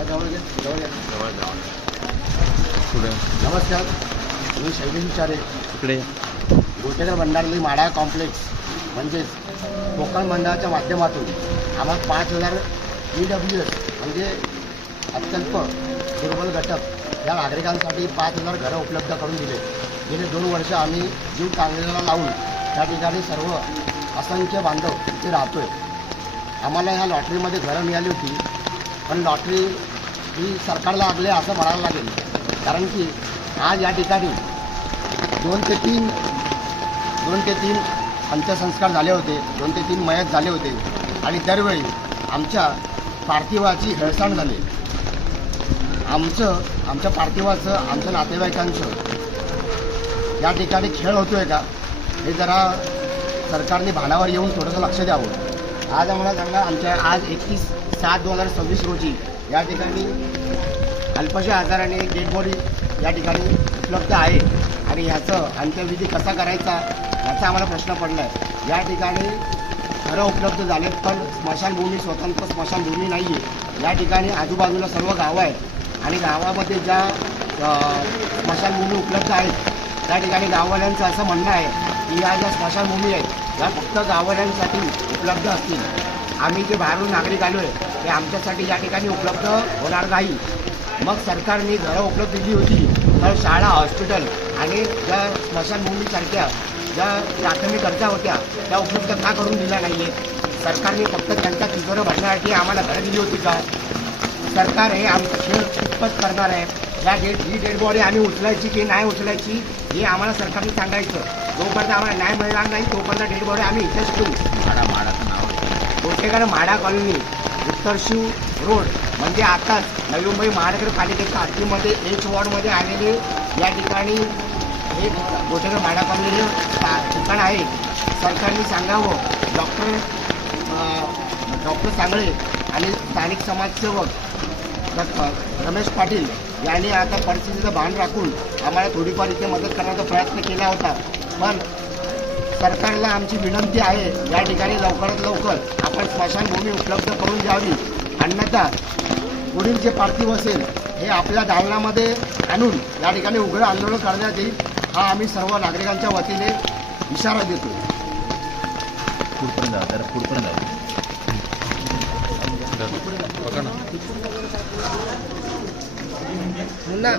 नमस्कार, मी शैलेश विचारे इकडे गोटेकर भंडारली माडा कॉम्प्लेक्स म्हणजेच कोकण मंडळाच्या माध्यमातून आम्हाला 5,000 EWS म्हणजे अत्यल्प दुर्बल घटक या नागरिकांसाठी 5,000 घरं उपलब्ध करून दिले. गेले 2 वर्ष आम्ही जीव कांगेला लावून त्या ठिकाणी सर्व असंख्य बांधव तिथे राहतोय. आम्हाला ह्या लॉटरीमध्ये घरं मिळाली होती, पण लॉटरी ही सरकारला लागले असं म्हणायला लागेल. कारण की आज या ठिकाणी 2 ते 3 अंत्यसंस्कार झाले होते, 2 ते 3 मयत झाले होते आणि दरवेळी आमच्या पार्थिवाची हेळसांड झाली. आमच्या पार्थिवाचं, आमच्या नातेवाईकांचं या ठिकाणी खेळ होतो आहे का, हे जरा सरकारने भानावर येऊन थोडंसं लक्ष द्यावं. आज आम्हाला सांगा, आज 31/7/2026 रोजी या ठिकाणी अल्पशा आजाराने डेड बॉडी या ठिकाणी उपलब्ध आहे आणि ह्याचं अंत्यविधी कसा करायचा याचा आम्हाला प्रश्न पडला आहे. या ठिकाणी घरं उपलब्ध झालेत, पण स्मशानभूमी, स्वतंत्र स्मशानभूमी नाही आहे. या ठिकाणी आजूबाजूला सर्व गावं आहेत आणि गावामध्ये ज्या स्मशानभूमी उपलब्ध आहेत त्या ठिकाणी गाववाल्यांचं असं म्हणणं आहे की या ज्या स्मशानभूमी आहेत या फक्त गाववाल्यांसाठी उपलब्ध असतील. आम्ही जे बाहेरून नागरिक आलो आहे ते आमच्यासाठी या ठिकाणी उपलब्ध होणार नाही. मग सरकारने घरं उपलब्ध दिली होती, तर शाळा, हॉस्पिटल आणि ज्या स्मशानभूमीसारख्या ज्या प्राथमिक गरजा होत्या त्या उपलब्ध का करून दिल्या नाही आहेत? सरकारने फक्त त्यांच्या तिजोऱ्या भरण्यासाठी आम्हाला घरं दिली होती का? सरकार हे आमचं खेळ कितपत करणार आहे? ही डेड बॉडी आम्ही उचलायची की नाही उचलायची हे आम्हाला सरकारने सांगायचं. जोपर्यंत आम्हाला न्याय मिळणार नाही तोपर्यंत डेड बॉडी आम्ही इथेच ठेवू. माडाचं नाव आहे गोटेकर माडा कॉलनी, उत्तर शिव रोड, म्हणजे आताच नवी मुंबई महानगरपालिकेच्या हद्दीमध्ये H वॉर्डमध्ये आलेले या ठिकाणी हे गोटेकर माडा कॉलनी हे ठिकाण आहे. सरकारने सांगावं. डॉक्टर सांगळे आणि स्थानिक समाजसेवक रमेश पाटील यांनी आता परिस्थितीचं भान राखून आम्हाला थोडीफार इथे मदत करण्याचा प्रयत्न केला होता. पण सरकारला आमची विनंती आहे, या ठिकाणी लवकरात लवकर आपण स्मशानभूमी उपलब्ध करून द्यावी. अन्यथा पुढील जे पार्थिव असेल हे आपल्या दालनामध्ये आणून या ठिकाणी उघडं आंदोलन करण्यात येईल, हा आम्ही सर्व नागरिकांच्या वतीने इशारा देतो. पुन्हा